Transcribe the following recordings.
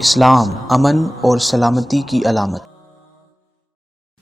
اسلام امن اور سلامتی کی علامت۔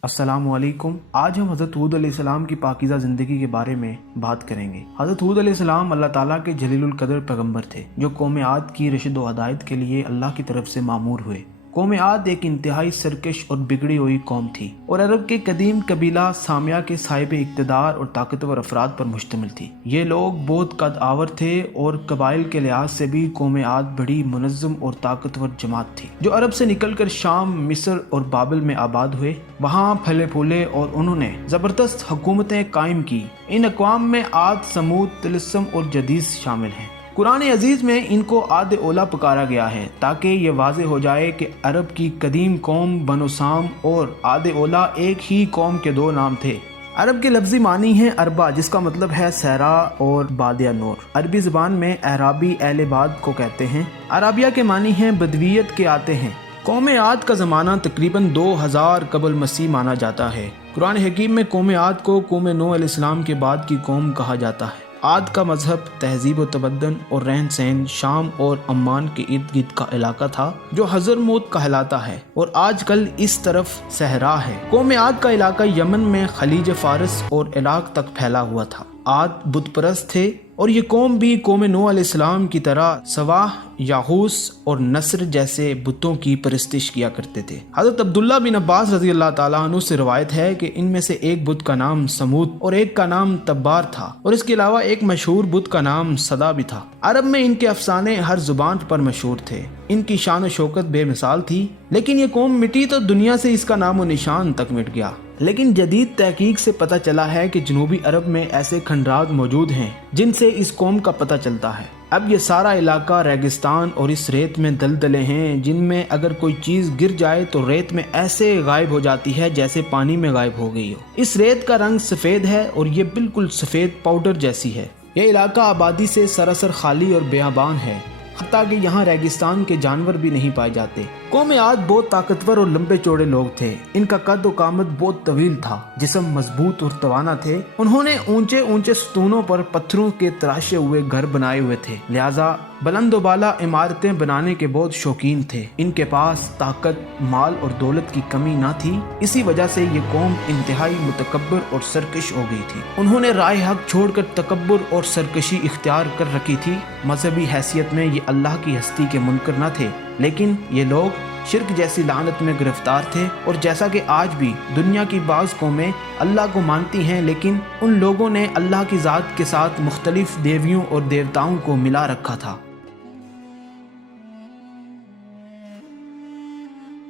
السلام علیکم۔ آج ہم حضرت ہود علیہ السلام کی پاکیزہ زندگی کے بارے میں بات کریں گے۔ حضرت ہود علیہ السلام اللہ تعالیٰ کے جلیل القدر پیغمبر تھے جو قوم عاد کی رشد و ہدایت کے لیے اللہ کی طرف سے مامور ہوئے۔ قوم عاد ایک انتہائی سرکش اور بگڑی ہوئی قوم تھی اور عرب کے قدیم قبیلہ سامیہ کے صاحب اقتدار اور طاقتور افراد پر مشتمل تھی۔ یہ لوگ بہت قد آور تھے اور قبائل کے لحاظ سے بھی قوم عاد بڑی منظم اور طاقتور جماعت تھی جو عرب سے نکل کر شام، مصر اور بابل میں آباد ہوئے، وہاں پھلے پھولے اور انہوں نے زبردست حکومتیں قائم کی۔ ان اقوام میں عاد، سمود، طلسم اور جدیث شامل ہیں۔ قرآن عزیز میں ان کو عاد اولا پکارا گیا ہے تاکہ یہ واضح ہو جائے کہ عرب کی قدیم قوم بنو سام اور عاد اولا ایک ہی قوم کے دو نام تھے۔ عرب کے لفظی معنی ہے اربا، جس کا مطلب ہے صحرا اور بادیہ نور۔ عربی زبان میں اعرابی اہل باد کو کہتے ہیں۔ عرابیہ کے معنی ہیں بدویت کے آتے ہیں۔ قوم عاد کا زمانہ تقریباً 2000 قبل مسیح مانا جاتا ہے۔ قرآن حکیم میں قوم عاد کو قوم نوح علیہ السلام کے بعد کی قوم کہا جاتا ہے۔ عاد کا مذہب، تہذیب و تمدن اور رہن سہن شام اور عمان کے ارد گرد کا علاقہ تھا جو حضرموت کہلاتا ہے اور آج کل اس طرف صحرا ہے۔ قوم عاد کا علاقہ یمن میں خلیج فارس اور عراق تک پھیلا ہوا تھا۔ عاد بت پرست تھے اور یہ قوم بھی قوم نوح علیہ السلام کی طرح سواح، یاغوث اور نصر جیسے بتوں کی پرستش کیا کرتے تھے۔ حضرت عبداللہ بن عباس رضی اللہ تعالیٰ عنہ سے روایت ہے کہ ان میں سے ایک بت کا نام سمود اور ایک کا نام تبار تھا اور اس کے علاوہ ایک مشہور بت کا نام صدا بھی تھا۔ عرب میں ان کے افسانے ہر زبان پر مشہور تھے۔ ان کی شان و شوکت بے مثال تھی، لیکن یہ قوم مٹی تو دنیا سے اس کا نام و نشان تک مٹ گیا۔ لیکن جدید تحقیق سے پتہ چلا ہے کہ جنوبی عرب میں ایسے کھنڈرات موجود ہیں جن سے اس قوم کا پتہ چلتا ہے۔ اب یہ سارا علاقہ ریگستان اور اس ریت میں دلدلیں ہیں جن میں اگر کوئی چیز گر جائے تو ریت میں ایسے غائب ہو جاتی ہے جیسے پانی میں غائب ہو گئی ہو۔ اس ریت کا رنگ سفید ہے اور یہ بالکل سفید پاؤڈر جیسی ہے۔ یہ علاقہ آبادی سے سراسر خالی اور بیابان ہے، حتیٰ کہ یہاں ریگستان کے جانور بھی نہیں پائے جاتے۔ قوم عاد بہت طاقتور اور لمبے چوڑے لوگ تھے۔ ان کا قد و قامت بہت طویل تھا، جسم مضبوط اور توانا تھے۔ انہوں نے اونچے اونچے ستونوں پر پتھروں کے تراشے ہوئے گھر بنائے ہوئے تھے، لہٰذا بلند و بالا عمارتیں بنانے کے بہت شوقین تھے۔ ان کے پاس طاقت، مال اور دولت کی کمی نہ تھی، اسی وجہ سے یہ قوم انتہائی متکبر اور سرکش ہو گئی تھی۔ انہوں نے رائے حق چھوڑ کر تکبر اور سرکشی اختیار کر رکھی تھی۔ مذہبی حیثیت میں یہ اللہ کی ہستی کے منکر نہ تھے، لیکن یہ لوگ شرک جیسی لعنت میں گرفتار تھے، اور جیسا کہ آج بھی دنیا کی بعض قومیں اللہ کو مانتی ہیں لیکن ان لوگوں نے اللہ کی ذات کے ساتھ مختلف دیویوں اور دیوتاؤں کو ملا رکھا تھا۔